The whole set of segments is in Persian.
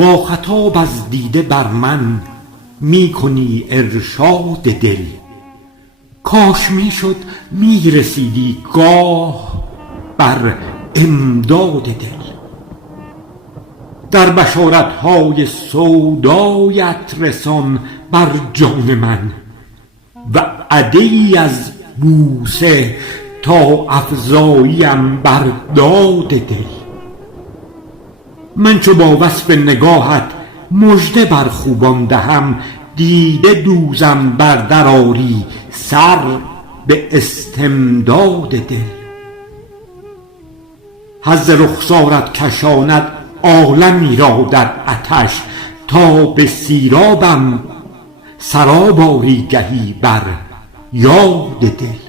با خطاب از دیده بر من می کنی ارشاد دل. کاش می شد می رسیدی گاه بر امداد دل. در بشارتهای سودایت رسان بر جان من، وعده ای از بوسه تا افزاییم بر داد دل. من چو با وصف نگاهت مژده بر خوبان دهم، دیده دوزم بر در آری سر به استمداد دل. حظ رخسارت کشاند عالمی را در آتش، تا به سیرابم سراب آری گهی بر یاد دل.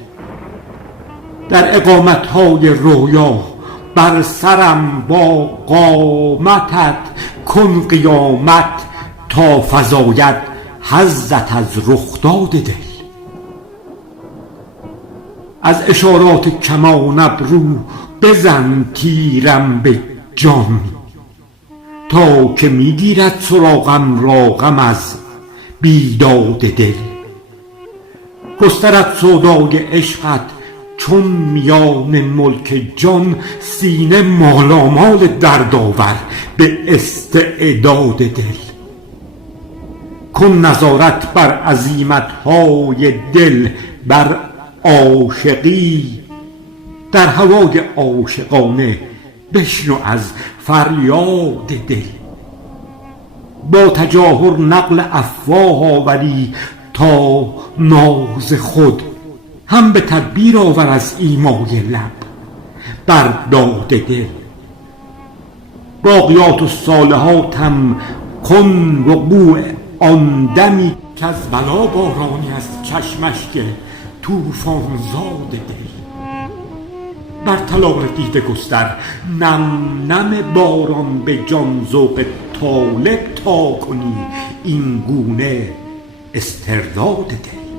در اقامتهای رویا بر سرم با قامتت کن قیامت، تا فزاید حظت از رخداد دل. از اشارات کمان ابرو بزن تیرم به جان، تا که می گیرد سراغم را غم از بیداد دل. گسترد سودای عشقت چون میان ملک جان، سینه مالامال دردآور به استعداد دل. کن نظارت بر عزیمتهای دل بر عاشقی، در هوای عاشقانه بشنو از فریاد دل. با تجاهر نقل افواه آوری تا ناز خود، هم به تدبیر آور از ایمای لب بر داد دل. باقیات الصالحاتم کن وقوع آن دمی، که از بلا بارانی از چشمش که طوفان زاد دل. بر طلال دیده گستر نم نم باران به جان، ذوق طالب تا کنی این گونه استرداد دل.